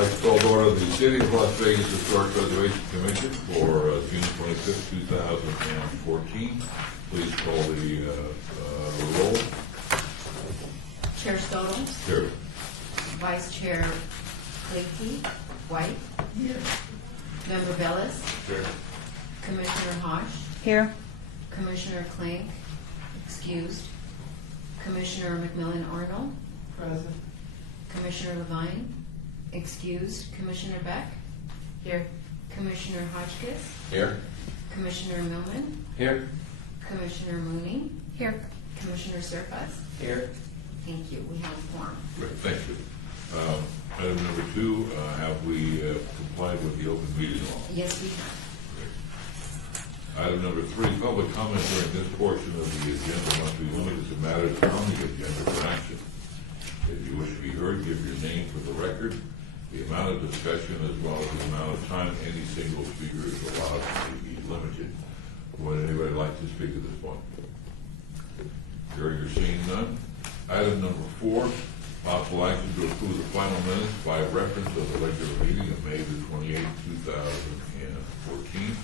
I'd like to call to order the City of Las Vegas Historic Preservation Commission for June 25th, 2014. Please call the roll. Chair Stotles? Here. Vice Chair Leahy, White? Here. Member Bellis? Here. Commissioner Hosh? Here. Commissioner Clank? Excused. Commissioner McMillan Arnold? Present. Commissioner Levine? Excused. Commissioner Beck? Here. Commissioner Hotchkiss? Here. Commissioner Millman? Here. Commissioner Mooney? Here. Commissioner Surface? Here. Thank you. We have a quorum. Great, thank you. Item number 2, have we complied with the open meeting law? Yes, we have. Item number 3, public comment during this portion of the agenda must be limited to matters on the agenda for action. If you wish to be heard, give your name for the record, the amount of discussion, as well as the amount of time any single speaker is allowed to be limited. Would anybody like to speak at this point? Hearing or seeing none. Item number 4, possible action to approve the final minutes by reference of the regular meeting of May the 28th, 2014.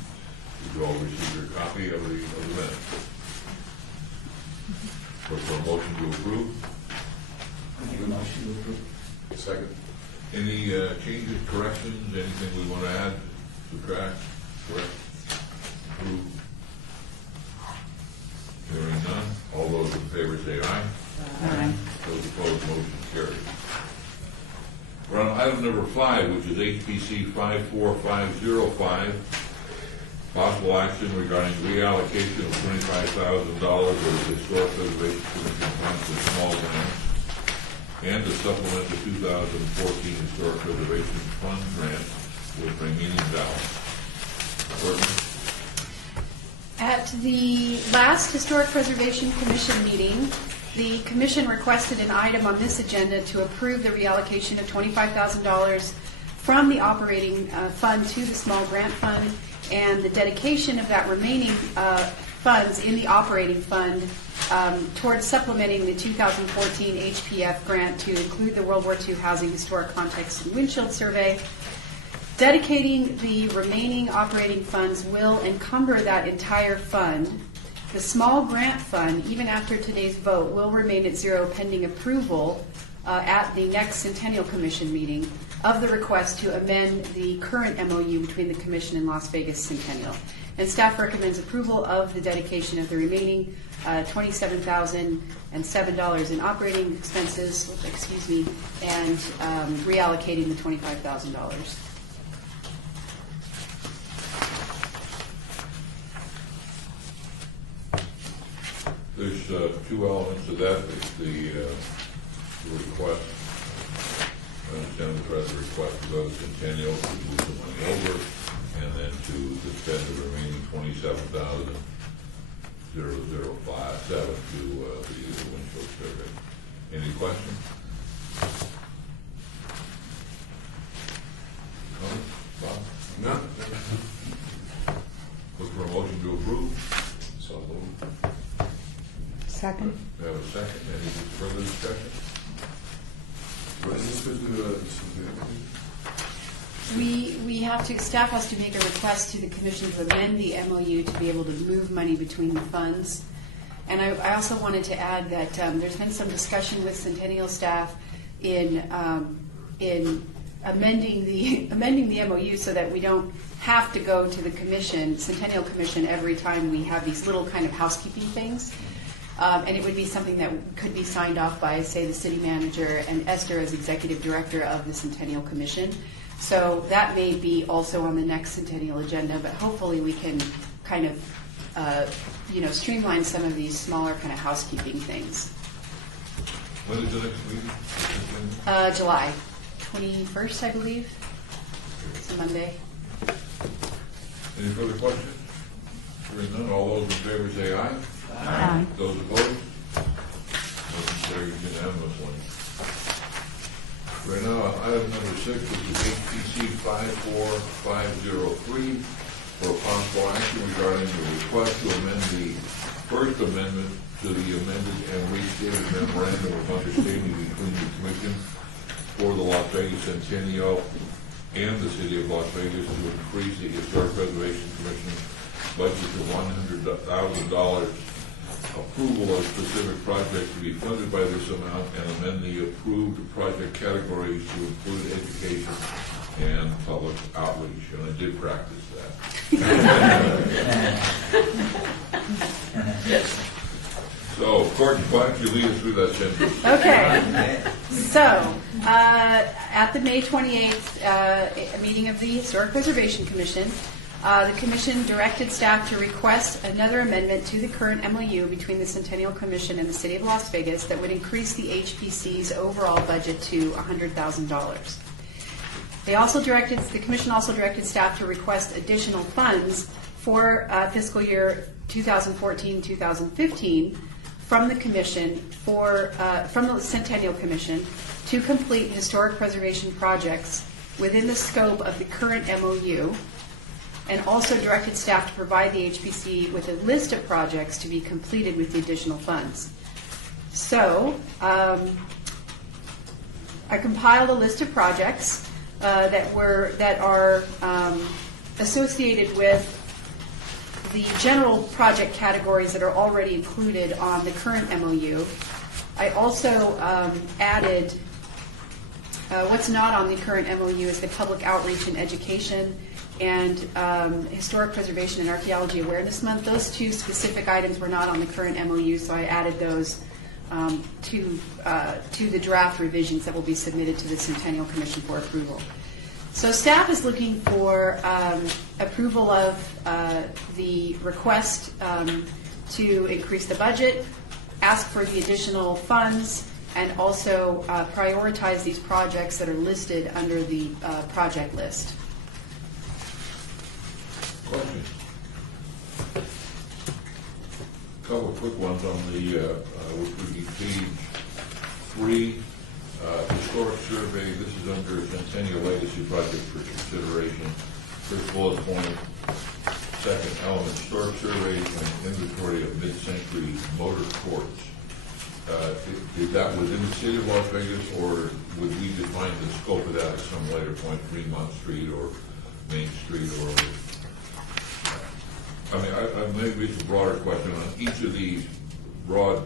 You all received your copy of the minutes. Look for a motion to approve. Make a motion to approve. Second. Any changes, corrections, anything we want to add, subtract, correct, approve? Hearing none. All those in favor say aye. Aye. Those opposed, motion carries. We're on item number 5, which is HPC 54505. Possible action regarding reallocation of $25,000 of the Historic Preservation Commission funds to small grants and to supplement the 2014 Historic Preservation Fund grant with remaining balance. Courtney? At the last Historic Preservation Commission meeting, the Commission requested an item on this agenda to approve the reallocation of $25,000 from the operating fund to the small grant fund, and the dedication of that remaining funds in the operating fund towards supplementing the 2014 HPF grant to include the World War II Housing Historic Context and Windshield Survey. Dedicating the remaining operating funds will encumber that entire fund. The small grant fund, even after today's vote, will remain at zero pending approval at the next Centennial Commission meeting of the request to amend the current MOU between the Commission and Las Vegas Centennial. And staff recommends approval of the dedication of the remaining $27,007 in operating expenses, and reallocating the $25,000. There's 2 elements to that. It's the request. I understand the president request to go to Centennial to move the money over, and then to spend the remaining $27,000,057 to the windshield survey. Any questions? Comments? Bob? No. Look for a motion to approve. So moved. Second. We have a second. Any further discussion? Staff has to make a request to the Commission to amend the MOU to be able to move money between the funds. And I also wanted to add that there's been some discussion with Centennial staff in amending the MOU so that we don't have to go to the Commission, Centennial Commission, every time we have these little kind of housekeeping things. And it would be something that could be signed off by, say, the city manager and Esther as executive director of the Centennial Commission. So that may be also on the next Centennial agenda, but hopefully we can kind of, streamline some of these smaller kind of housekeeping things. When is the next meeting? July 21st, I believe. It's a Monday. Any further questions? Hearing none, all those in favor say aye. Aye. Those opposed? Motion carries unanimously. Right now, item number 6, which is HPC 54503, for a possible action regarding the request to amend the First Amendment to the amended and restated memorandum of understanding between the Commission for the Las Vegas Centennial and the City of Las Vegas to increase the Historic Preservation Commission's budget to $100,000, approval of specific projects to be funded by this amount, and amend the approved project categories to include education and public outreach. And I did practice that. So, Courtney, why don't you lead us through that sentence? Okay. So, at the May 28th meeting of the Historic Preservation Commission, the Commission directed staff to request another amendment to the current MOU between the Centennial Commission and the City of Las Vegas that would increase the HPC's overall budget to $100,000. The Commission also directed staff to request additional funds for fiscal year 2014-2015 from the Commission from the Centennial Commission to complete historic preservation projects within the scope of the current MOU, and also directed staff to provide the HPC with a list of projects to be completed with the additional funds. So, I compiled a list of projects that are associated with the general project categories that are already included on the current MOU. I also added what's not on the current MOU is the public outreach and education and Historic Preservation and Archaeology Awareness Month. Those two specific items were not on the current MOU, so I added those to the draft revisions that will be submitted to the Centennial Commission for approval. So staff is looking for approval of the request to increase the budget, ask for the additional funds, and also prioritize these projects that are listed under the project list. Questions? Couple of quick ones on the, which would be page 3, historic survey. This is under Centennial Legacy Project for consideration. First bullet point, second element, historic survey and inventory of mid-century motor courts. Is that within the City of Las Vegas, or would we define the scope of that at some later point, Fremont Street or Main Street, or? I mean, maybe it's a broader question on each of these broad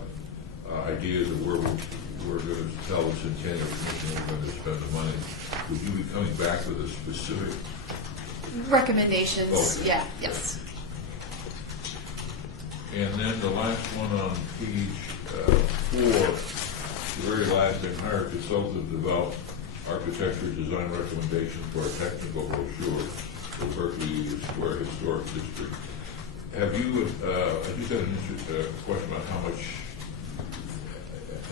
ideas of where we're going to tell the Centennial Commission we're going to spend the money. Would you be coming back with a specific recommendations? Okay. Yeah. Yes. And then the last one on page 4, the very last thing, hire a consultant to develop architecture design recommendations for a technical brochure for Berkeley Square Historic District. Have you, I just had a question about how much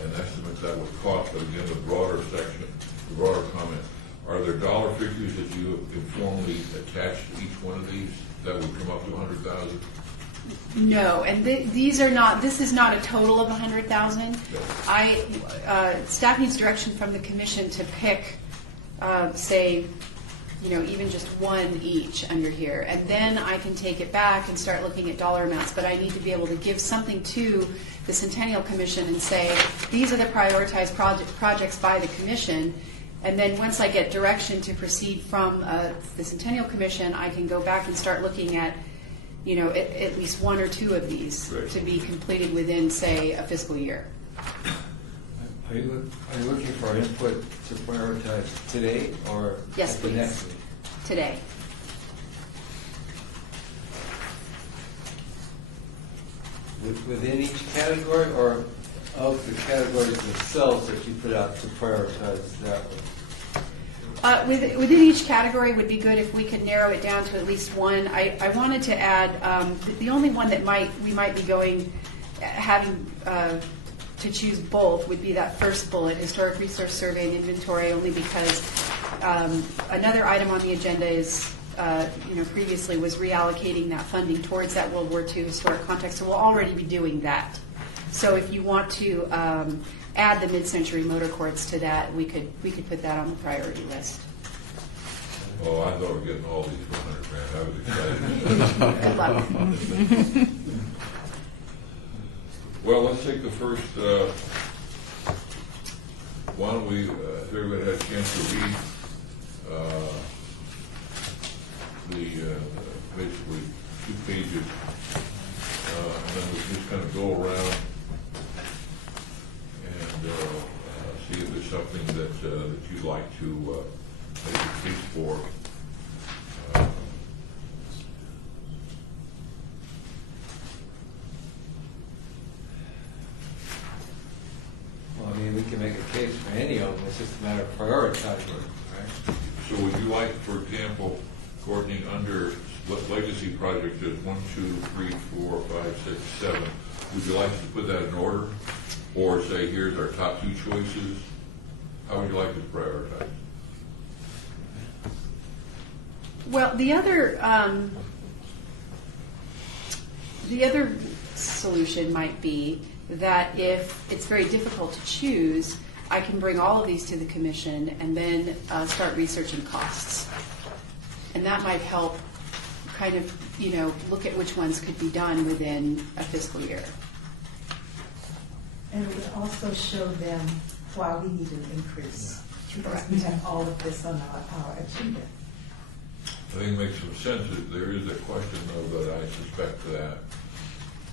an estimate that would cost, but again, the broader section, the broader comment, are there dollar figures that you have informally attached to each one of these that would come up to $100,000? No, and these are not. This is not a total of $100,000. Staff needs direction from the Commission to pick, say, even just one each under here, and then I can take it back and start looking at dollar amounts. But I need to be able to give something to the Centennial Commission and say these are the prioritized projects by the Commission. And then once I get direction to proceed from the Centennial Commission, I can go back and start looking at, at least one or two of these to be completed within, say, a fiscal year. Are you looking for input to prioritize today or Yes, at the please. next week? Today. Within each category, or of the categories themselves that you put out to prioritize that way? Within each category would be good if we could narrow it down to at least one. I wanted to add the only one that we might be having to choose both would be that first bullet, historic resource survey and inventory, only because another item on the agenda is previously was reallocating that funding towards that World War II historic context, so we'll already be doing that. So if you want to add the mid-century motor courts to that, we could put that on the priority list. Oh, I thought we were getting all these for $100,000. I was excited. Good luck. Well, let's take the first Why don't we, if everybody had a chance to read basically 2 pages, and then we just kind of go around and see if there's something that you'd like to make a case for. Well, I mean, we can make a case for any of them, it's just a matter of prioritizing, right? So would you like, for example, Courtney, under legacy project, there's 1, 2, 3, 4, 5, 6, 7. Would you like to put that in order? Or say, here's our top 2 choices? How would you like to prioritize? Well, the other solution might be that if it's very difficult to choose, I can bring all of these to the commission and then start researching costs. And that might help kind of, look at which ones could be done within a fiscal year. And it would also show them why we need an increase, because Correct. we have all of this on our agenda. I think it makes some sense. There is a question, though, that I suspect that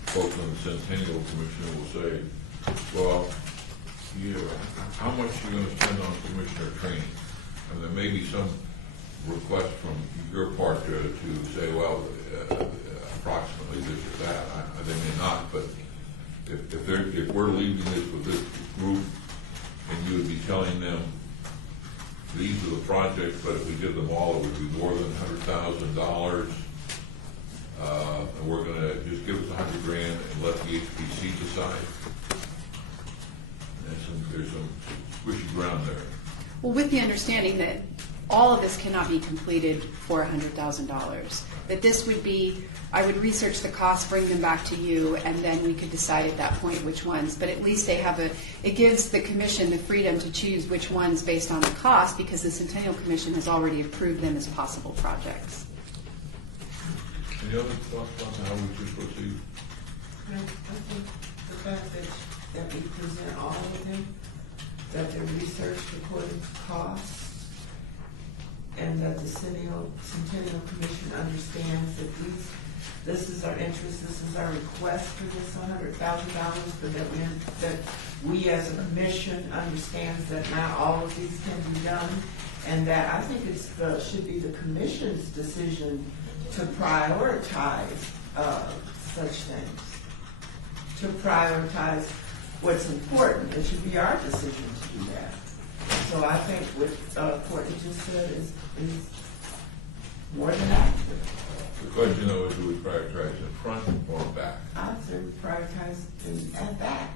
folks on the Centennial Commission will say, well, how much are you going to spend on commissioner training? And there may be some request from your part to say, well, approximately this or that. They may not, but if we're leaving this with this group, and you would be telling them, these are the projects, but if we did them all, it would be more than $100,000. And we're going to just give us $100,000 and let the HPC decide. And there's some squishy ground there. Well, with the understanding that all of this cannot be completed for $100,000, that this would be, I would research the costs, bring them back to you, and then we could decide at that point which ones. But at least they have it gives the commission the freedom to choose which ones based on the cost, because the Centennial Commission has already approved them as possible projects. Any other thoughts on how we should proceed? I think the fact that we present all of them, that they're researched according to costs, and that the Centennial Commission understands that this is our interest, this is our request for this $100,000, but that we as a commission understands that not all of these can be done, and that I think should be the commission's decision to prioritize such things, to prioritize what's important. It should be our decision to do that. So I think what Courtney just said is more than accurate. The question, though, is do we prioritize in front or back? I'd say we prioritize at back.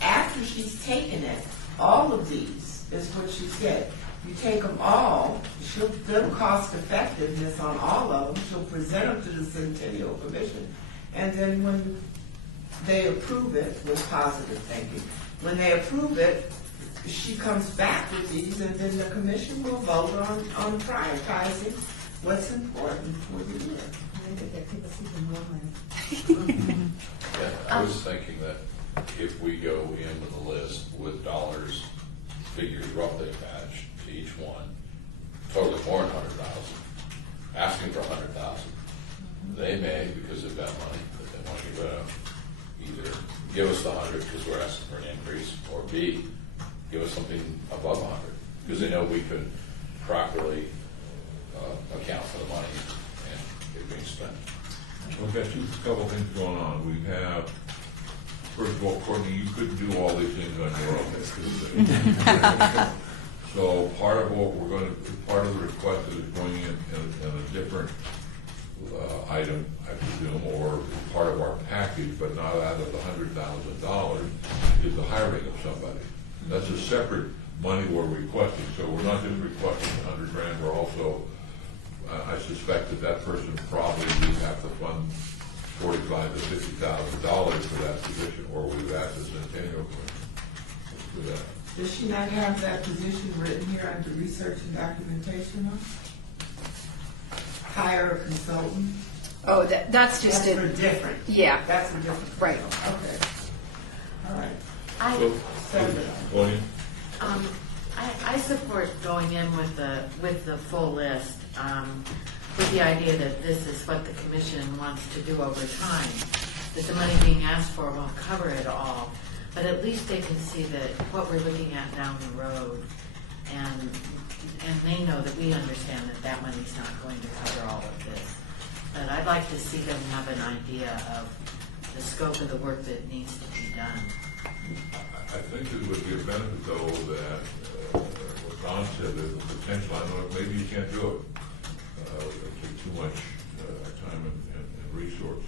After she's taken it, all of these is what she said. You take them all, she'll build cost effectiveness on all of them, she'll present them to the Centennial Commission, and then when they approve it with positive thinking, when they approve it, she comes back with these, and then the commission will vote on prioritizing what's important for the year. Maybe that give us even more money. Yeah, I was thinking that if we go in with a list with dollars, figures roughly attached to each one, totally more than $100,000, asking for $100,000, they may, because they've got money that they want to get rid of, either give us the 100 because we're asking for an increase, or B, give us something above 100 because they know we can properly account for the money and it being spent. We've got a couple things going on. We have, first of all, Courtney, you couldn't do all these things on your own. So part of what we're going to, part of the request is going in a different item, I presume, or part of our package, but not out of the $100,000, is the hiring of somebody. That's a separate money we're requesting. So we're not just requesting $100,000. We're also, I suspect that person probably would have to fund $45,000 to $50,000 for that position, or we would ask the Centennial Commission to do that. Does she not have that position written here under research and documentation? Hire a consultant? Oh, that's just That's it. for different. Yeah. That's a different. Right. Okay. All right. I, So, Seven. Courtney? I support going in with the full list, with the idea that this is what the commission wants to do over time. That the money being asked for won't cover it all, but at least they can see that what we're looking at down the road, and they know that we understand that that money's not going to cover all of this. But I'd like to see them have an idea of the scope of the work that needs to be done. I think it would be a benefit, though, that what Don said, there's a potential, I know maybe you can't do it. It would take too much time and resource.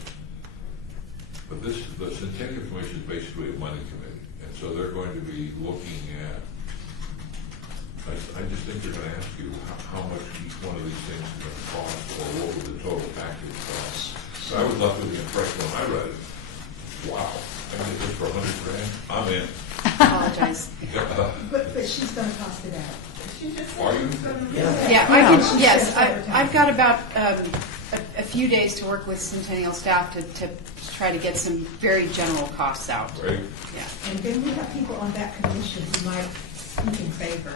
But the Centennial Commission is basically a money committee, and so they're going to be looking at, I just think they're going to ask you how much each one of these things is going to cost, or what would the total package cost. So I was left with the impression when I read it, wow, I can get this for $100,000, I'm in. Apologize. But she's gonna cost it out. She just Are said you? it was gonna be. Yeah, I can, yes, I've got about a few days to work with Centennial staff to try to get some very general costs out. Right? Yeah. And then we have people on that commission who might speak in favor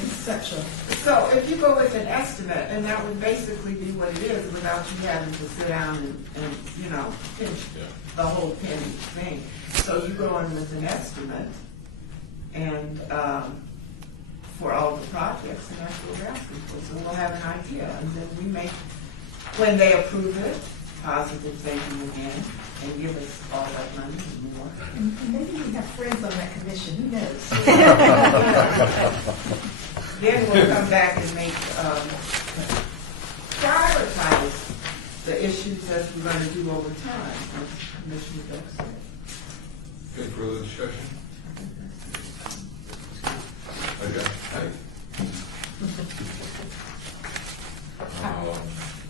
in such a, So if you go with an estimate, and that would basically be what it is, without you having to sit down and finish Yeah. the whole penny thing. So you go in with an estimate, and for all the projects, and that's what we're asking for. So we'll have an idea, and then we make, when they approve it, positive thinking again, and give us all that money and more. and maybe we have friends on that commission, who knows? Then we'll come back and make, prioritize the issues that we're going to do over time, as Commissioner Beck said. Any further discussion? Okay.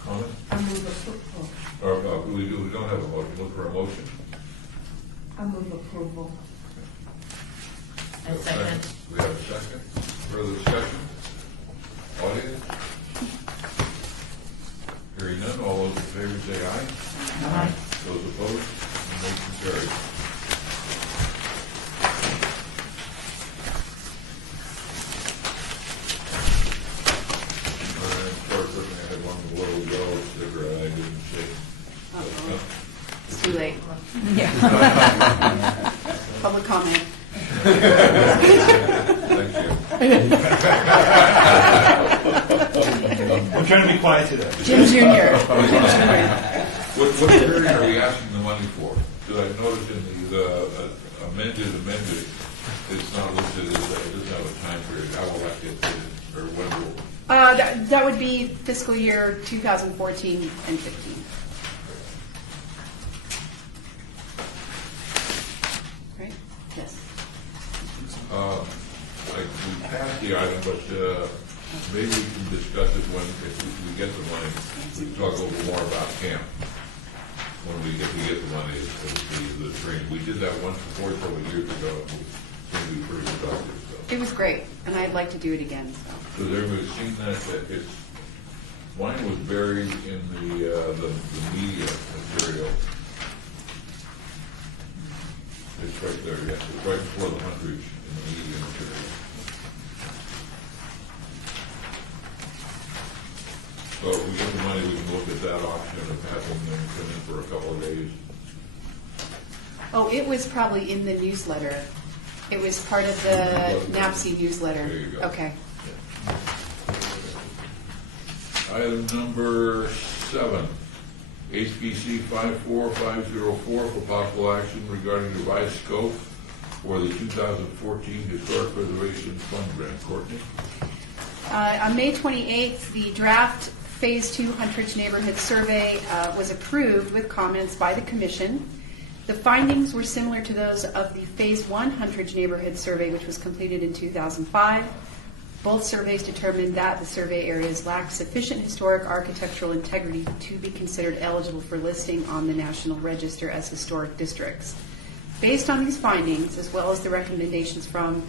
Comment? I move approval. Or we don't have a motion, look for a motion. I move approval. A second. We have a second. Further discussion? Audience? Hearing none, all those in favor say aye. Aye. Those opposed, motion carries. I had one little yellow sticker I didn't see. It's too late. Yeah. Public comment. Thank you. I'm trying to be quiet today. Jim Jr. What period are we asking the money for? Because I noticed in the amended, it's not listed as, it doesn't have a time period. How will that get paid, or when will? That would be fiscal year 2014 and 15. Right? Yes. We passed the item, but maybe we can discuss it when, if we get the money, we can talk a little more about camp. When we get the money, the training. We did that once before, several years ago. It seemed to be pretty productive, so. It was great, and I'd like to do it again. So. Has everybody seen that it's, mine was buried in the media material. It's right there, yes, it's right before the Huntridge in the media material. So if we get the money, we can look at that option of having them come in for a couple of days. Oh, it was probably in the newsletter. It was part of the NAPSI newsletter. There you go. Okay. Item number 7, HBC 54504 for possible action regarding revised scope for the 2014 Historic Preservation Fund grant. Courtney? On May 28th, the draft Phase 2 Huntridge Neighborhood Survey was approved with comments by the Commission. The findings were similar to those of the Phase 1 Huntridge Neighborhood Survey, which was completed in 2005. Both surveys determined that the survey areas lacked sufficient historic architectural integrity to be considered eligible for listing on the National Register as historic districts. Based on these findings, as well as the recommendations from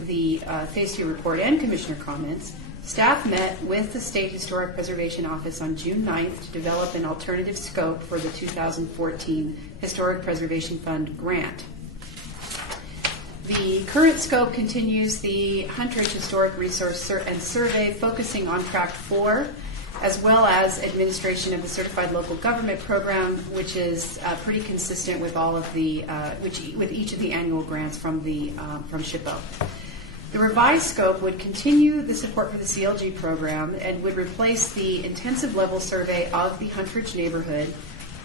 the Phase 2 report and Commissioner comments, staff met with the State Historic Preservation Office on June 9th to develop an alternative scope for the 2014 Historic Preservation Fund grant. The current scope continues the Hunt Ridge Historic Resource and Survey, focusing on Tract 4, as well as administration of the Certified Local Government Program, which is pretty consistent with all of the, with each of the annual grants from SHPO. The revised scope would continue the support for the CLG program and would replace the intensive level survey of the Hunt Ridge neighborhood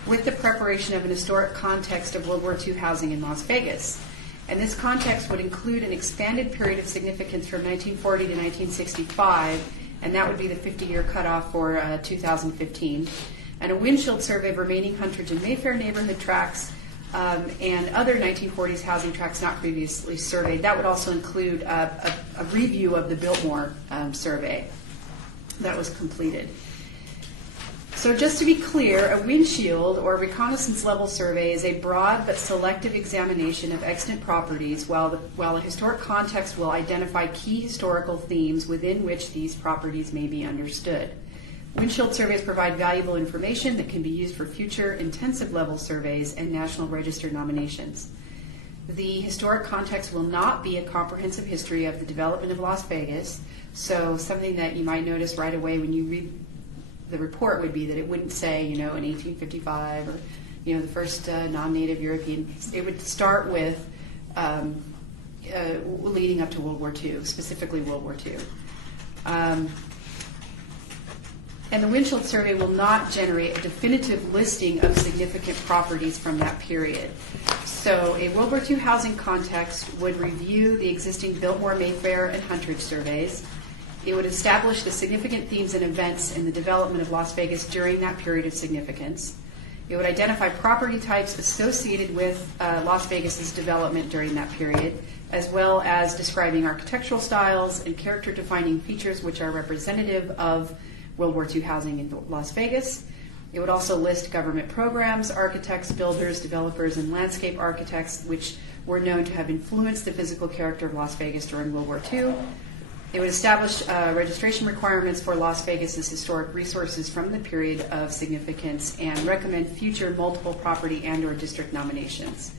with the preparation of an historic context of World War II housing in Las Vegas. And this context would include an expanded period of significance from 1940 to 1965, and that would be the 50-year cutoff for 2015, and a windshield survey of remaining Hunt Ridge and Mayfair neighborhood tracts and other 1940s housing tracts not previously surveyed. That would also include a review of the Biltmore survey that was completed. So just to be clear, a windshield or reconnaissance level survey is a broad but selective examination of extant properties, while the historic context will identify key historical themes within which these properties may be understood. Windshield surveys provide valuable information that can be used for future intensive level surveys and National Register nominations. The historic context will not be a comprehensive history of the development of Las Vegas, so something that you might notice right away when you read the report would be that it wouldn't say, in 1855 or, the first non-native European. It would start with leading up to World War II, specifically World War II. And the windshield survey will not generate a definitive listing of significant properties from that period. So a World War II housing context would review the existing Biltmore, Mayfair, and Hunt Ridge surveys. It would establish the significant themes and events in the development of Las Vegas during that period of significance. It would identify property types associated with Las Vegas's development during that period, as well as describing architectural styles and character-defining features which are representative of World War II housing in Las Vegas. It would also list government programs, architects, builders, developers, and landscape architects which were known to have influenced the physical character of Las Vegas during World War II. It would establish registration requirements for Las Vegas's historic resources from the period of significance and recommend future multiple property and or district nominations.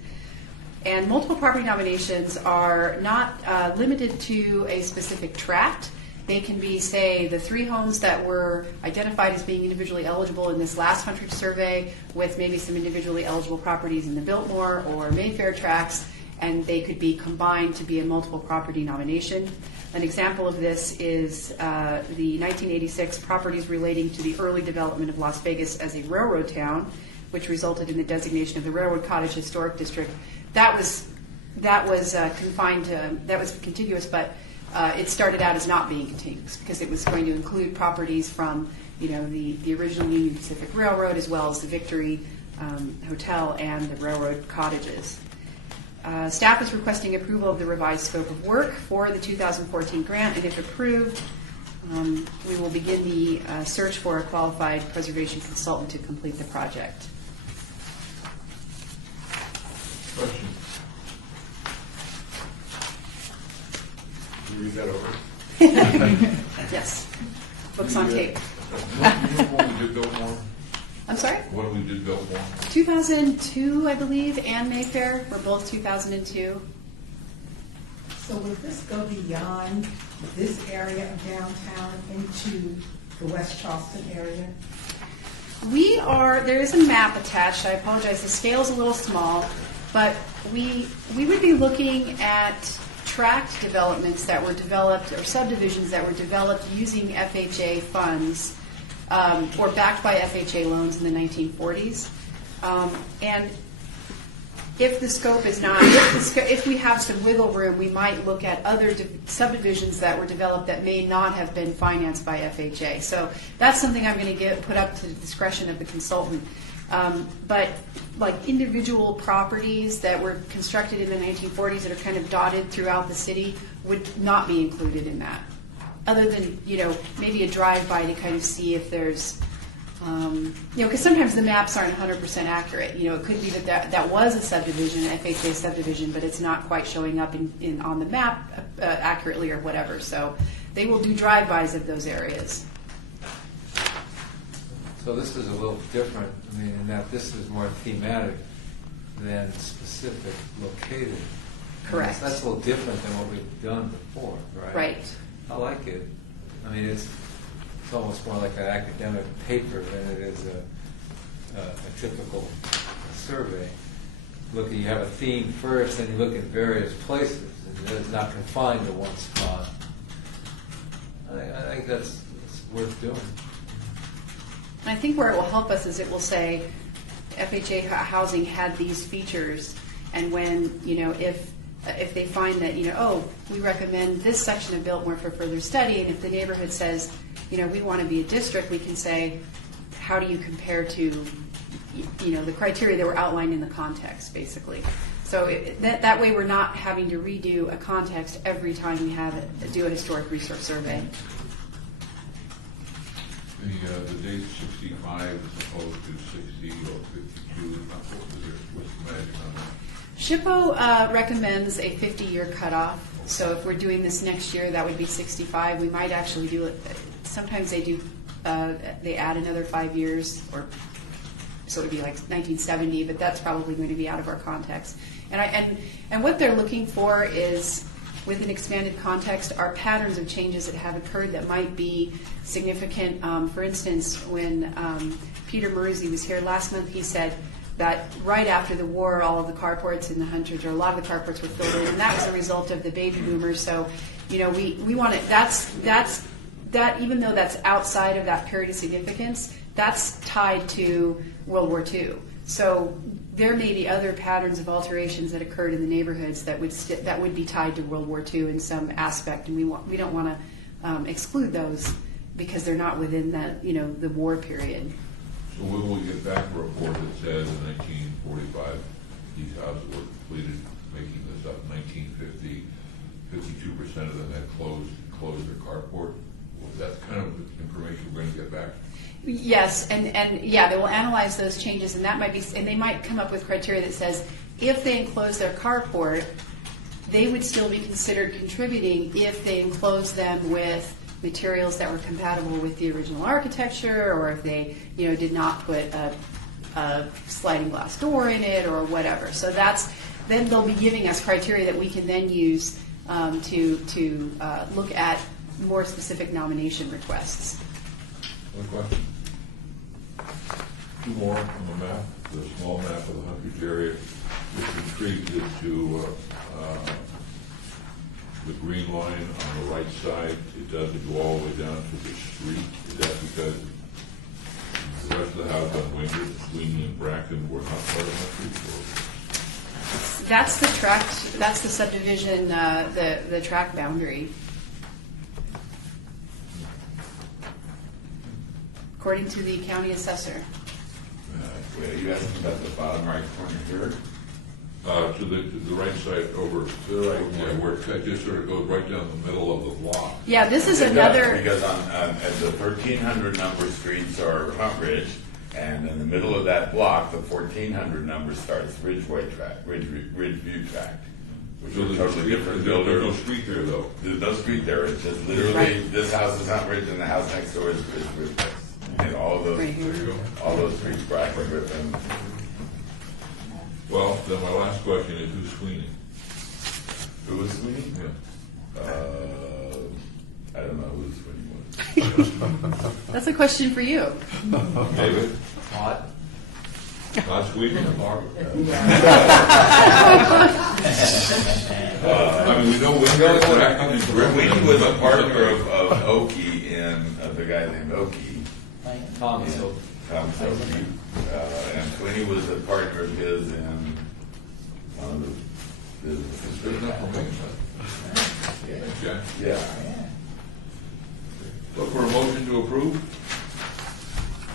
And multiple property nominations are not limited to a specific tract. They can be, say, the 3 homes that were identified as being individually eligible in this last Hunt Ridge survey with maybe some individually eligible properties in the Biltmore or Mayfair tracts, and they could be combined to be a multiple property nomination. An example of this is the 1986 properties relating to the early development of Las Vegas as a railroad town, which resulted in the designation of the Railroad Cottage Historic District. That was confined to, that was contiguous, but it started out as not being contiguous because it was going to include properties from, the original Union Pacific Railroad, as well as the Victory Hotel and the railroad cottages. Staff is requesting approval of the revised scope of work for the 2014 grant, and if approved, we will begin the search for a qualified preservation consultant to complete the project. Question? Can you read that over? Yes, books on tape. When we did Biltmore? I'm sorry? When we did Biltmore? 2002, I believe, and Mayfair were both 2002. So would this go beyond this area of downtown into the West Charleston area? There is a map attached. I apologize, the scale's a little small, but we would be looking at tract developments that were developed, or subdivisions that were developed using FHA funds, or backed by FHA loans in the 1940s. And if the scope is not, if we have some wiggle room, we might look at other subdivisions that were developed that may not have been financed by FHA. So that's something I'm going to put up to the discretion of the consultant. But like individual properties that were constructed in the 1940s that are kind of dotted throughout the city would not be included in that. Other than, maybe a drive-by to kind of see if there's, because sometimes the maps aren't 100% accurate. It could be that was a subdivision, an FHA subdivision, but it's not quite showing up on the map accurately or whatever. So they will do drive-bys of those areas. So this is a little different, in that this is more thematic than specific located. Correct. That's a little different than what we've done before, right? Right. I like it. I mean, it's almost more like an academic paper than it is a typical survey. Look, you have a theme first, then you look at various places, and it's not confined to one spot. I think that's worth doing. And I think where it will help us is it will say FHA housing had these features, and when, if they find that, we recommend this section of Biltmore for further study, and if the neighborhood says, we want to be a district, we can say, how do you compare to, the criteria that were outlined in the context, basically. So that way we're not having to redo a context every time we do a historic resource survey. The date 65 as opposed to 60 or 52, what's the magic on that? SHPO recommends a 50-year cutoff. So if we're doing this next year, that would be 65. We might actually do it. Sometimes they do. They add another 5 years, or so it would be like 1970. But that's probably going to be out of our context. And what they're looking for is, with an expanded context, are patterns of changes that have occurred that might be significant. For instance, when Peter Maruzzi was here last month, he said that right after the war, all of the carports in the Hunters, or a lot of the carports were filled in, and that was a result of the baby boomers. So, we want it. That even though that's outside of that period of significance, that's tied to World War II. So there may be other patterns of alterations that occurred in the neighborhoods that would be tied to World War II in some aspect, and we don't want to exclude those because they're not within the war period. So we will get back a report that says in 1945 these houses were completed, making this up. 1950, 52% of them had closed their carport. Well, that's kind of the information we're going to get back. Yes, and yeah, they will analyze those changes, and that might be, and they might come up with criteria that says if they enclose their carport, they would still be considered contributing if they enclose them with materials that were compatible with the original architecture, or if they, did not put a sliding glass door in it, or whatever. So then they'll be giving us criteria that we can then use to look at more specific nomination requests. One question. Two more on the map, the small map of the Hunters area. Just intrigued as to the green line on the right side. It doesn't go all the way down to the street. Is that because the rest of the house on Wingard, Sweeney, and Bracken were not part of Hunters? That's the tract. That's the subdivision. The tract boundary. According to the county assessor. Wait, are you asking about the bottom right corner here? To the right side over to the right, where it just sort of goes right down the middle of the block. Yeah, this is It another. does, because at the 1300 number streets are Hunt Ridge, and in the middle of that block, the 1400 number starts Ridgeway Tract, Ridgeview Tract, which So is there's totally different there's no building. street there, though. There's no street there. It's just literally Right. this house is Hunt Ridge, and the house next door is Ridge. And all of those, Right here. There you go. all those streets, Bracken, Griffin. Well, then my last question is, who's Sweeney? Who was Sweeney? Yeah. I don't know who Sweeney was. That's a question for you. David? Todd? Not Sweeney? I mean, we know Wingard, Bracken, and Griffin. Sweeney was a partner of Oki of the guy named Oki. Tom Yeah. Silk. Tom Sophie. And Sweeney was a partner of his in one of the businesses. Good enough for me. Okay. Yeah. Look for a motion to approve.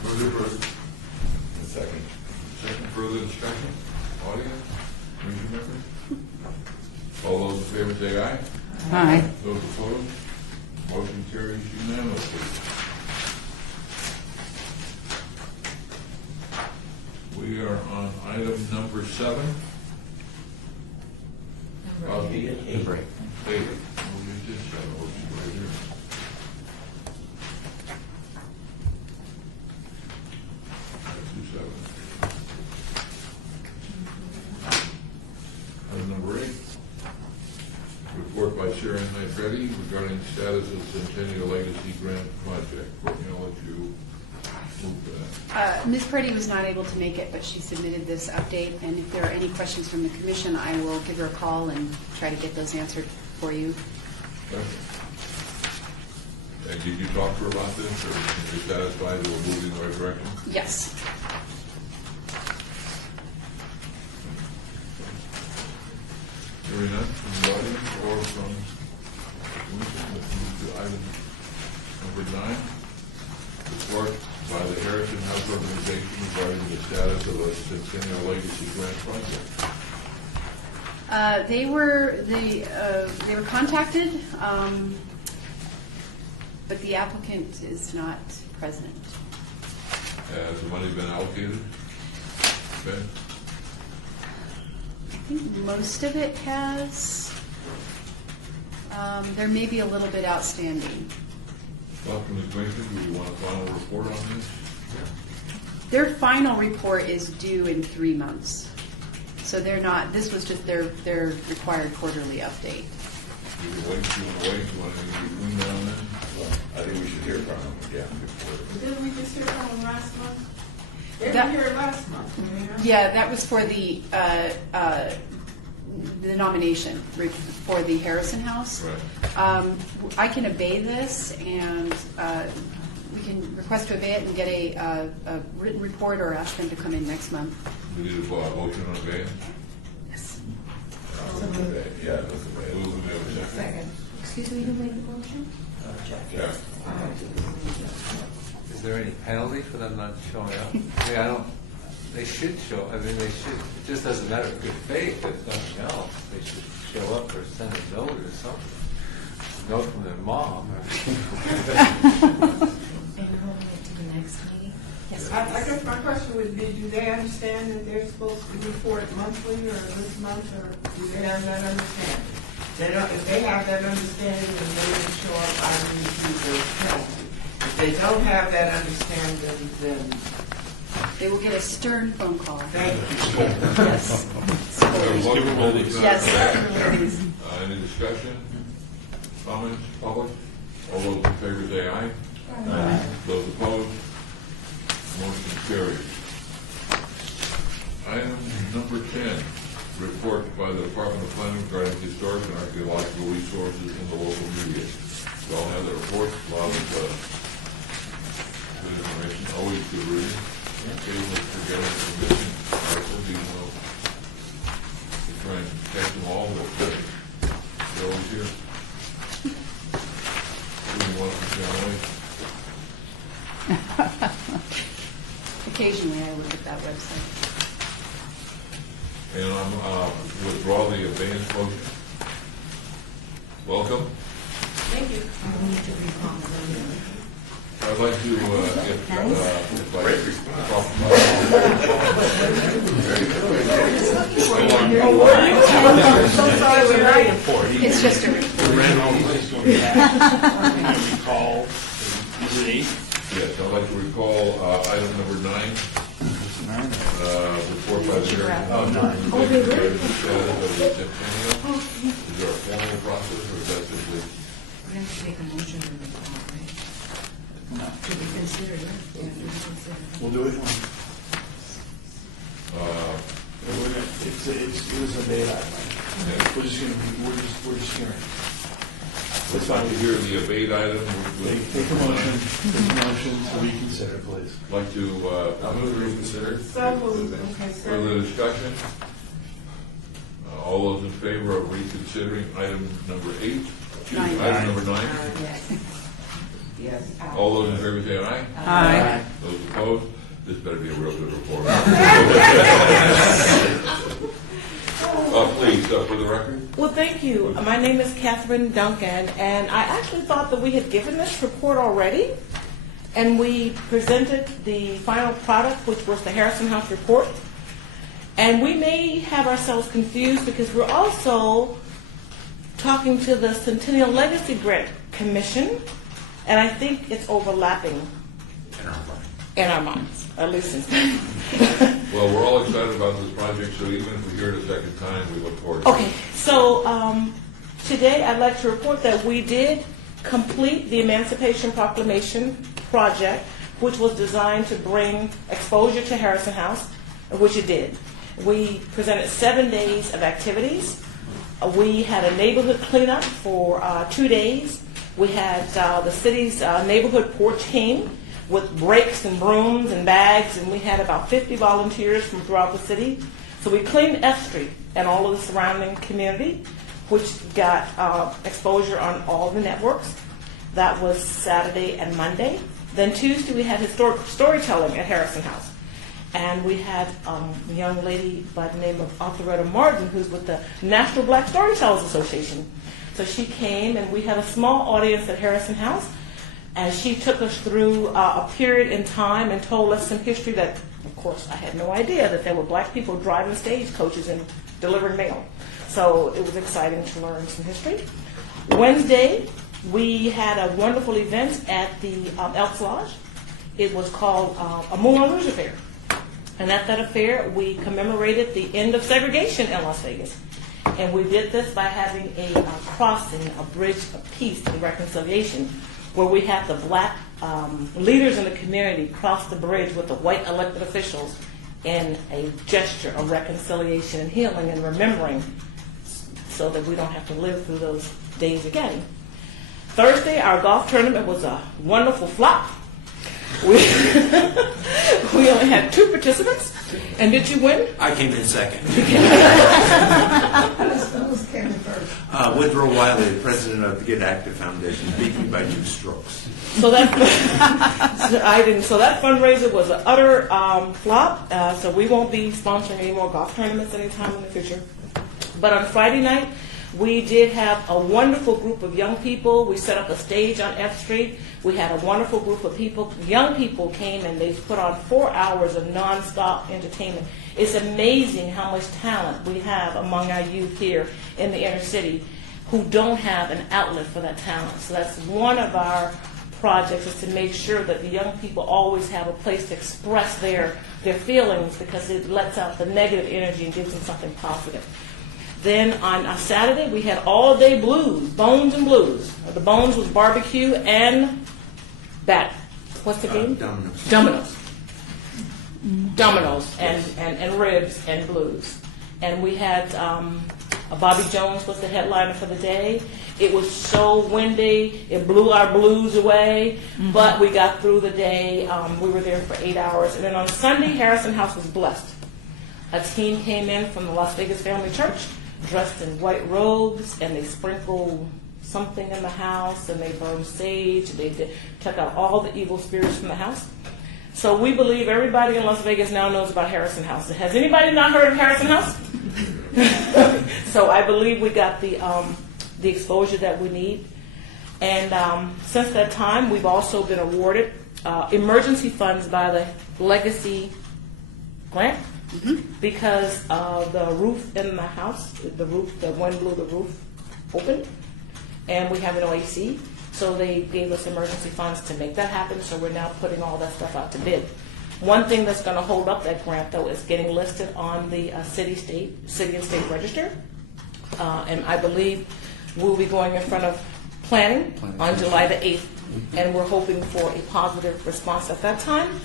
Move to approve. A second. Second, further discussion? Audience? Commission members? All those in favor say aye. Aye. Those opposed? Motion carries unanimously. We are on item number 7. Number eight. Eight. Oh, we did 7, which is right here. Let's do 7. Item number 8. Sharon Nigretti regarding status of Centennial Legacy Grant Project. Courtney, I'll let you move that. Ms. Preddy was not able to make it, but she submitted this update, and if there are any questions from the commission, I will give her a call and try to get those answered for you. And did you talk to her about this, or are you satisfied that we're moving in the right direction? Yes. Hearing none from the audience or from the commission, let's move to item number 9. Report by the Harrison House Organization regarding the status of a Centennial Legacy Grant Project. They were contacted, but the applicant is not present. Has the money been allocated? Ben? I think most of it has. There may be a little bit outstanding. Well, from the commission, do you want a final report on this? Their final report is due in 3 months. So they're not, this was just their required quarterly update. You can wait, you want to wait, you want anything between now and then? Well, I think we should hear from them again before. Didn't we just hear from them last month? They were That- here last month, you know? Yeah, that was for the nomination for the Harrison House. Right. I can obey this, and we can request to obey it and get a written report or ask them to come in next month. We need a motion on abeyance? Yes. Yeah, that's the way it Move is. and have a second. Second. Excuse me, who made the motion? Yeah. Is there any penalty for them not showing up? I mean, I don't, they should show, I mean, they should, it just doesn't matter of good faith, if nothing else. They should show up or send a note or something. A note from their mom. And moving it to the next meeting? Yes. I guess my question would be, do they understand that they're supposed to report monthly or this month, or do they have that understanding? They don't, if they have that understanding, then they will show up, I will receive the penalty. If they don't have that understanding, then They will get a stern phone call. thank you. Yes. Yes. Please. Any discussion? Comments? Public? All those in favor say aye. Aye. Those opposed? Motion carries. Item number 10, report by the Department of Planning regarding historic and archaeological resources in the local media. We all have their reports, a lot of good information, always good reading. Occasionally forgetting the missing articles, even though we try and catch them all, but they're always here. Doing one from Occasionally, I look at that website. and I'm withdraw the abeyance motion. Welcome. Thank you. We need to recall the vote. I'd like to, if I Great response. So sorry, we're right. It's just a report. Recall, is it 8? Yes, I'd like to recall item number 9, report by the Harrison House Organization regarding the status of the Centennial. Is there a formal process, or is that simply? We have to take a motion to recall, right? To be considered, right? Yeah, to be considered. We'll do it. It was a bad item. We're just hearing. Let's not to hear the abate item. Take a motion to reconsider, please. Like to, move to reconsider. So moved. Okay, sir. further discussion? All those in favor of reconsidering item number 8? Nine. Item number 9? Yes. Yes. All those in favor say aye. Aye. Those opposed? This better be a real good report. Please, for the record. Well, thank you. My name is Catherine Duncan, and I actually thought that we had given this report already, and we presented the final product, which was the Harrison House report. And we may have ourselves confused because we're also talking to the Centennial Legacy Grant Commission, and I think it's overlapping in our minds, at least in Well, we're all excited about this project, so even if we hear it a second time, we look forward to it. Okay, so Today, I'd like to report that we did complete the Emancipation Proclamation project, which was designed to bring exposure to Harrison House, which it did. We presented 7 days of activities. We had a neighborhood cleanup for 2 days. We had the city's neighborhood porch came with rakes and brooms and bags, and we had about 50 volunteers from throughout the city. So we cleaned F Street and all of the surrounding community, which got exposure on all the networks. That was Saturday and Monday. Then Tuesday we had historic storytelling at Harrison House. And we had a young lady by the name of Alpharetta Martin, who's with the National Black Storytellers Association. So she came, and we had a small audience at Harrison House, and she took us through a period in time and told us some history that, of course, I had no idea that there were black people driving stagecoaches and delivering mail. So it was exciting to learn some history. Wednesday, we had a wonderful event at the Elks Lodge. It was called a Moulin Rouge Affair. And at that affair, we commemorated the end of segregation in Las Vegas. And we did this by having a crossing, a bridge of peace and reconciliation, where we had the black leaders in the community cross the bridge with the white elected officials in a gesture of reconciliation and healing and remembering, so that we don't have to live through those days again. Thursday, our golf tournament was a wonderful flop. We only had 2 participants. And did you win? I came in second. Who's came in first? Woodrow Wiley, the president of the Get Active Foundation, beat me by 2 strokes. So that So that fundraiser was an utter flop. So we won't be sponsoring any more golf tournaments anytime in the future. But on Friday night, we did have a wonderful group of young people. We set up a stage on F Street. We had a wonderful group of people. Young people came and they put on 4 hours of nonstop entertainment. It's amazing how much talent we have among our youth here in the inner city who don't have an outlet for that talent. So that's one of our projects, is to make sure that the young people always have a place to express their feelings, because it lets out the negative energy and gives them something positive. Then on a Saturday, we had all-day blues, bones and blues. The bones was barbecue and what's the game? Dominoes. Dominoes and ribs and blues. And we had Bobby Jones was the headliner for the day. It was so windy, it blew our blues away, but we got through the day. We were there for 8 hours. And then on Sunday, Harrison House was blessed. A team came in from the Las Vegas Family Church, dressed in white robes, and they sprinkled something in the house, and they burned sage. They took out all the evil spirits from the house. So we believe everybody in Las Vegas now knows about Harrison House. Has anybody not heard of Harrison House? So I believe we got the exposure that we need. And since that time, we've also been awarded emergency funds by the Legacy Grant, because the roof in the house, the wind blew the roof open, and we have no AC. So they gave us emergency funds to make that happen. So we're now putting all that stuff out to bid. One thing that's going to hold up that grant, though, is getting listed on the city and state register. And I believe we'll be going in front of planning on July the 8th. And we're hoping for a positive response at that time.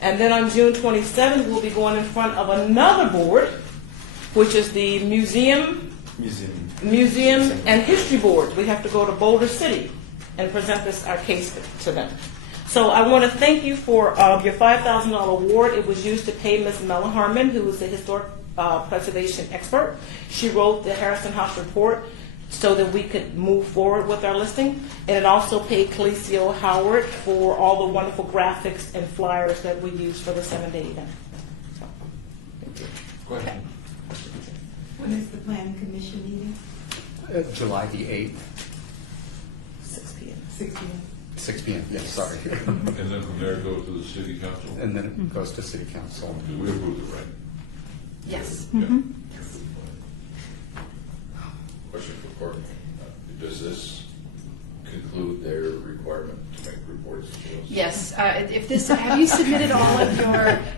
And then on June 27th, we'll be going in front of another board, which is the Museum and History Board. We have to go to Boulder City and present our case to them. So I want to thank you for your $5,000 award. It was used to pay Ms. Mella Harmon, who is a historic preservation expert. She wrote the Harrison House report so that we could move forward with our listing. And it also paid Calicio Howard for all the wonderful graphics and flyers that we used for the 7-day event. So, thank you. Question. When is the planning commission meeting? July the 8th, 6 p.m. 6 p.m. 6 p.m. Yes, sorry. And then from there it goes to the city council? And then it goes to city council. Do we approve it, right? Yes. Yeah. Question for Courtney. Does this conclude their requirement to make reports? reports to us. Yes, if this, have you submitted all of your,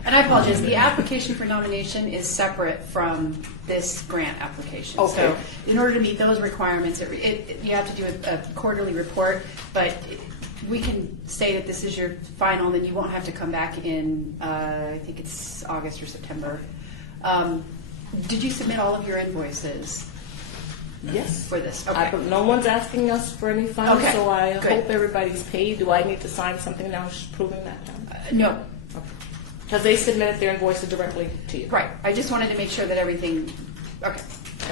and I apologize, the application for nomination is separate from this grant application. Okay. So in order to meet those requirements, you have to do a quarterly report, but we can say that this is your final, and then you won't have to come back in, I think it's August or September. Did you submit all of your invoices Yes. for this? But Okay. no one's asking us for any funds, Okay, so I good. hope everybody's paid. Do I need to sign something now proving that? No, Because they submitted their invoices directly to you. right. I just wanted to make sure that everything, okay.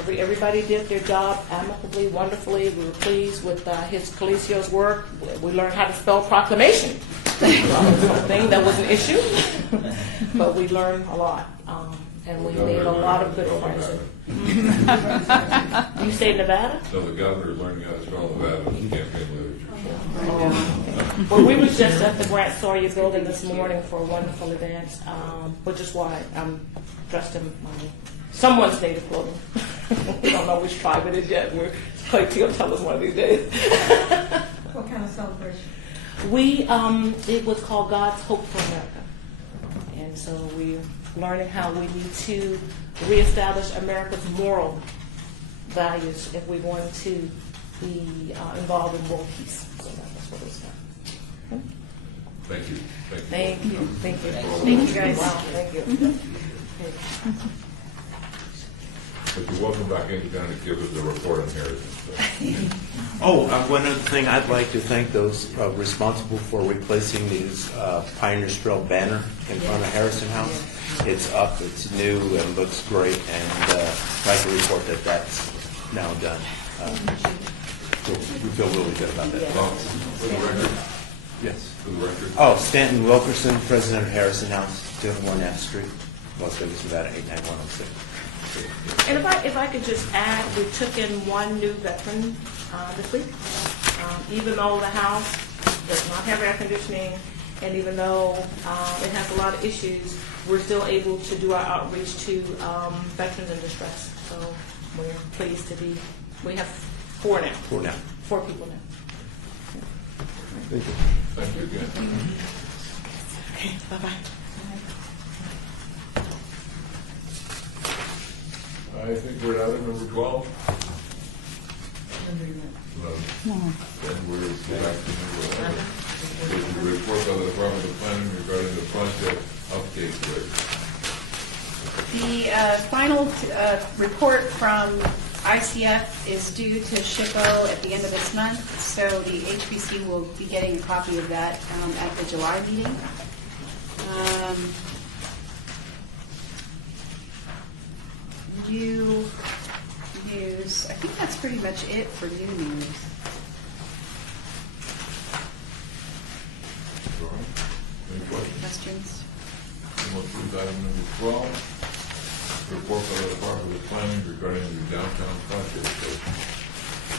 Everybody did their job amicably, wonderfully. We were pleased with his Colicio's work. We learned how to spell proclamation. Something that was an issue, but we learned a lot, and we made a lot of good friends. You say Nevada? So the governor's learning how to spell Nevada in campaign literature. Well, we was just at the Grant Sawyer building this morning for a wonderful event, which is why I'm dressed in someone's native clothing. We don't know which tribe it is yet. We're like, he'll tell us one of these days. What kind of celebration? It was called God's Hope for America. And so we're learning how we need to reestablish America's moral values if we're going to be involved in world peace. So that's what it's about. Thank you. Thank you. Thank you. Thank you, guys. Wow, thank you. But you're welcome back in to kind of give us a report on Harrison. Oh, one other thing, I'd like to thank those responsible for replacing these Pioneer Trail banner in front of Harrison House. It's up, it's new, and looks great, and I'd like to report that that's now done. So we feel really good about that. For the record, Yes. for the record. Oh, Stanton Wilkerson, President of Harrison House, 201 F Street, Las Vegas, Nevada, 89106. And if I could just add, we took in one new veteran this week. Even though the house does not have air conditioning, and even though it has a lot of issues, we're still able to do our outreach to veterans in distress. So we're pleased to be. We have 4 now. 4 now. 4 people now. Thank you. Thank you again. Okay. Bye bye. I think we're at number 12. Then we're back to number 11. Which is a report by the Department of Planning regarding the project update grid. The final report from ICF is due to SHPO at the end of this month, so the HBC will be getting a copy of that at the July meeting. New news, I think that's pretty much it for new news. All right. Any questions? Questions? We'll move to item number 12. Report by the Department of Planning regarding the downtown project.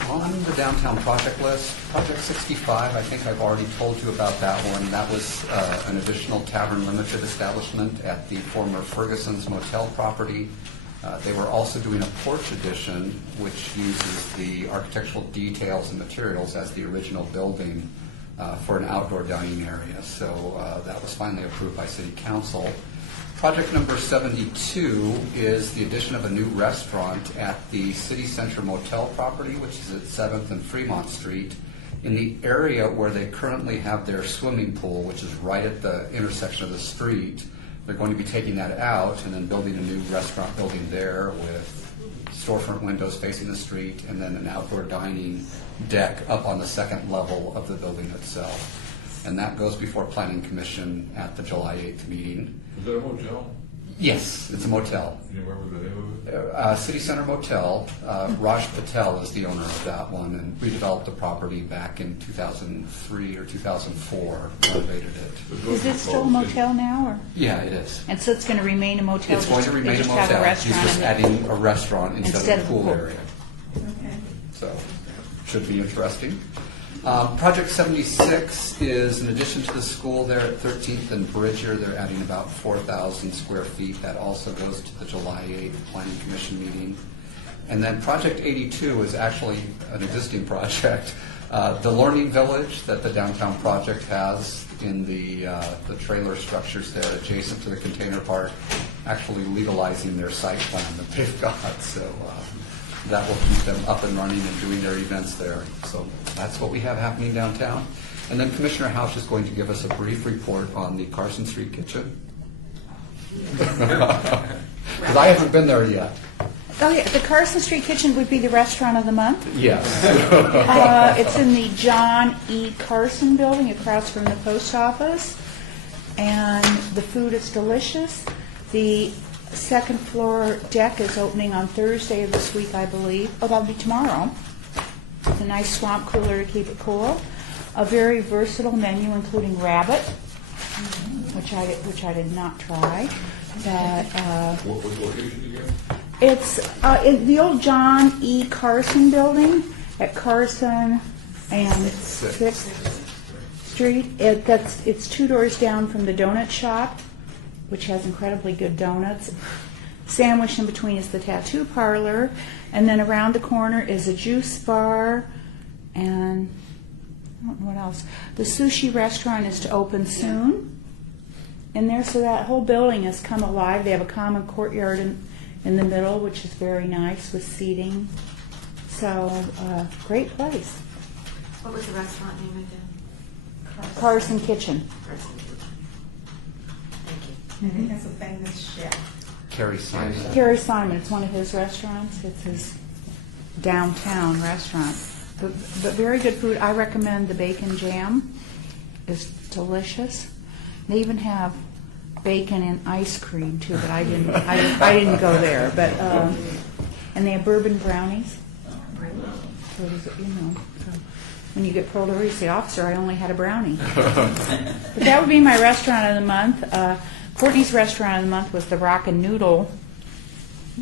On the downtown project list, Project 65, I think I've already told you about that one. That was an additional tavern limited establishment at the former Ferguson's Motel property. They were also doing a porch addition, which uses the architectural details and materials as the original building for an outdoor dining area. So that was finally approved by City Council. Project number 72 is the addition of a new restaurant at the City Center Motel property, which is at 7th and Fremont Street, in the area where they currently have their swimming pool, which is right at the intersection of the street. They're going to be taking that out and then building a new restaurant building there with storefront windows facing the street and then an outdoor dining deck up on the second level of the building itself. And that goes before Planning Commission at the July 8th meeting. Is that a motel? Yes, it's a motel. Do you remember the name of it? City Center Motel. Raj Patel is the owner of that one, and redeveloped the property back in 2003 or 2004, renovated it. Is it still a motel now, or? Yeah, it is. And so it's going to remain a motel? It's going to remain a They just have motel. He's restaurant just in it? adding a restaurant instead of a pool area. Okay. So, should be interesting. Project 76 is an addition to the school there at 13th and Bridger. They're adding about 4,000 square feet. That also goes to the July 8th Planning Commission meeting. And then Project 82 is actually an existing project. The Learning Village that the downtown project has in the trailer structures there adjacent to the container park, actually legalizing their site plan that they've got. So that will keep them up and running and doing their events there. So that's what we have happening downtown. And then Commissioner Housh is going to give us a brief report on the Carson Street Kitchen. Because I haven't been there yet. Oh, yeah, the Carson Street Kitchen would be the restaurant of the month. Yes. It's in the John E. Carson building across from the post office, and the food is delicious. The second floor deck is opening on Thursday of this week, I believe. Oh, that'll be tomorrow. It's a nice swamp cooler to keep it cool. A very versatile menu, including rabbit, which I did not try. But What location again? it's in the old John E. Carson building at Carson and 6th Street. It's 2 doors down from the donut shop, which has incredibly good donuts. Sandwiched in between is the tattoo parlor, and then around the corner is a juice bar, and I don't know what else. The sushi restaurant is to open soon in there, so that whole building has come alive. They have a common courtyard in the middle, which is very nice with seating. So, great place. What was the restaurant name again? Carson Kitchen. Carson Kitchen. Thank you. And he has a famous chef. Carrie Simon. Gary Simon, it's one of his restaurants. It's his downtown restaurant. But very good food. I recommend the bacon jam. It's delicious. They even have bacon and ice cream too, but I didn't go there. But and they have bourbon brownies. So it is, so when you get pulled over, you say, "Officer, I only had a brownie." But that would be my restaurant of the month. Courtney's restaurant of the month was the Rock and Noodle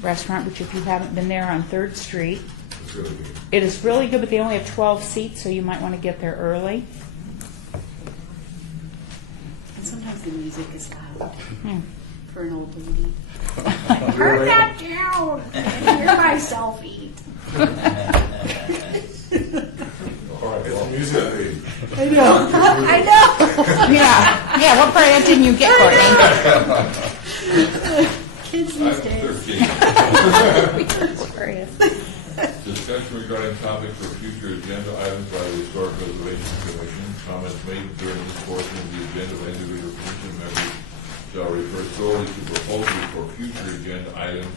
restaurant, which if you haven't been there on 3rd Street, it is really good, but they only have 12 seats, so you might want to get there early. And sometimes the music is loud for an old lady. Turn that down and hear myself eat. I know. I know. Yeah. What part of that didn't you get, Courtney? Kids these days. Hilarious. Discussion regarding topics for future agenda items by the Historic Preservation Commission. Comments made during this portion of the agenda by individual commission members shall refer solely to proposals for future agenda items,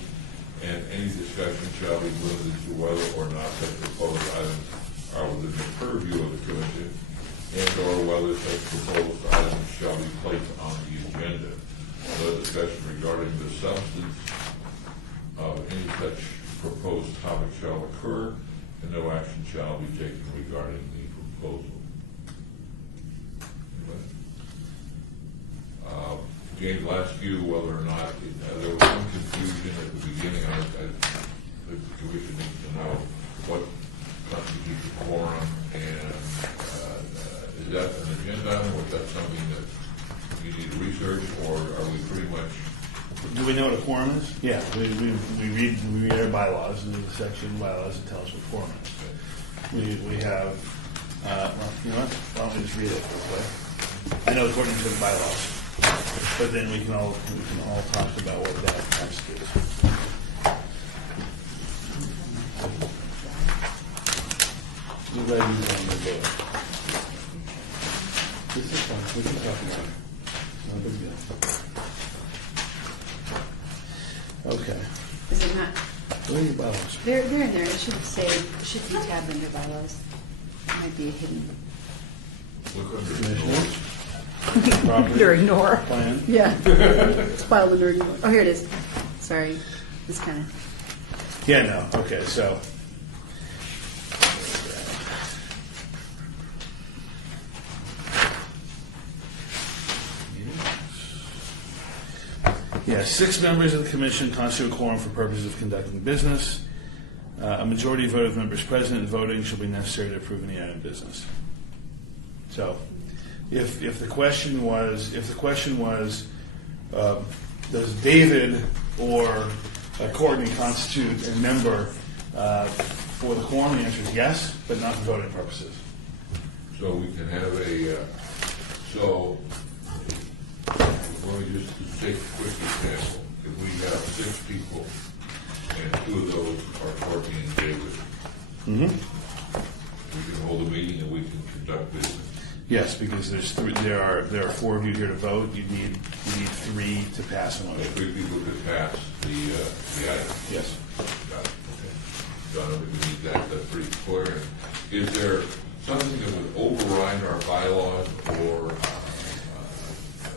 and any discussion shall be limited to whether or not such proposed items are within the purview of the commission, and/or whether such proposed items shall be placed on the agenda. No discussion regarding the substance of any such proposed topic shall occur, and no action shall be taken regarding the proposal. James, I'll ask you whether or not, there was some confusion at the beginning. The commission needs to know what constitutes a quorum, and is that an agenda item, or is that something that you need to research, or are we pretty much? Do we know what a quorum is? Yeah, we read our bylaws, and there's a section of bylaws that tells us what quorum is. We have, well, you know what? Why don't we just read it real quick? I know according to the bylaws, but then we can all talk about what that constitutes. We're ready to go on the vote. This is fun. We can talk about it. No big deal. Okay. Is it not? Where are your bylaws? They're in there. It should say, it should be tabbed under bylaws. It might be a hidden. Look under Commissioners? Under ignore. Plan? Yeah. It's filed under ignore. Oh, here it is. Sorry. It's kind of. Yeah, no. Okay, so. Yeah, 6 members of the commission constitute a quorum for purposes of conducting business. A majority vote of members present and voting shall be necessary to approve any item of business. So, if the question was, does David or Courtney constitute a member for the quorum? The answer is yes, but not for voting purposes. So we can have so, let me just take a quick example. If we have 6 people, and 2 of those are Courtney and David, we can hold a meeting and we can conduct business. Yes, because there are 4 of you here to vote. You need 3 to pass a motion. 3 people could pass the item. Yes. Got it, okay. Done, we need that, that's pretty clear. Is there something that would override our bylaws or,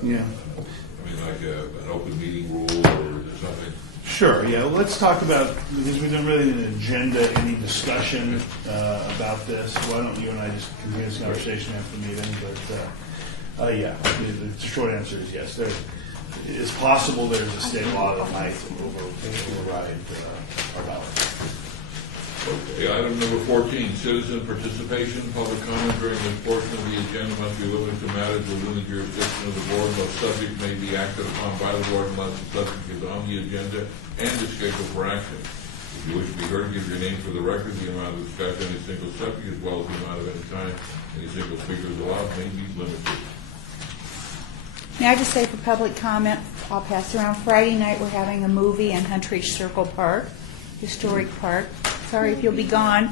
Yeah. I mean, like an open meeting rule or something? Sure, yeah, well, let's talk about, because we don't really have an agenda, any discussion about this. Why don't you and I just continue this conversation after the meeting? But, yeah, the short answer is yes. It's possible there's a state law that might override our bylaws. Okay, item number 14, citizen participation. Public comment during this portion of the agenda must be limited to matters within the jurisdiction of the board. No subject may be acted upon by the board unless the subject is on the agenda and is scheduled for action. If you wish to be heard, give your name for the record. The amount of discussion on any single subject, as well as the amount of any time any single speaker is allowed, may be limited. May I just say for public comment, I'll pass around. Friday night, we're having a movie in Huntridge Circle Park, historic park. Sorry if you'll be gone.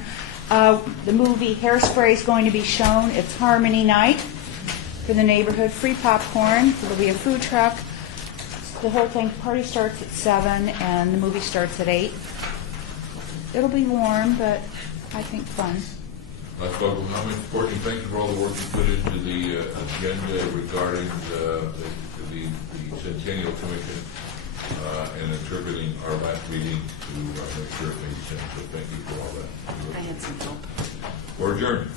The movie Hairspray is going to be shown. It's Harmony Night for the neighborhood. Free popcorn. There'll be a food truck. The whole thing, party starts at 7 and the movie starts at 8. It'll be warm, but I think fun. Last public comment. Courtney, thank you for all the work you put into the agenda regarding the Centennial Commission and interpreting our last meeting to make sure it made sense. So thank you for all that. I had some help. We're adjourned.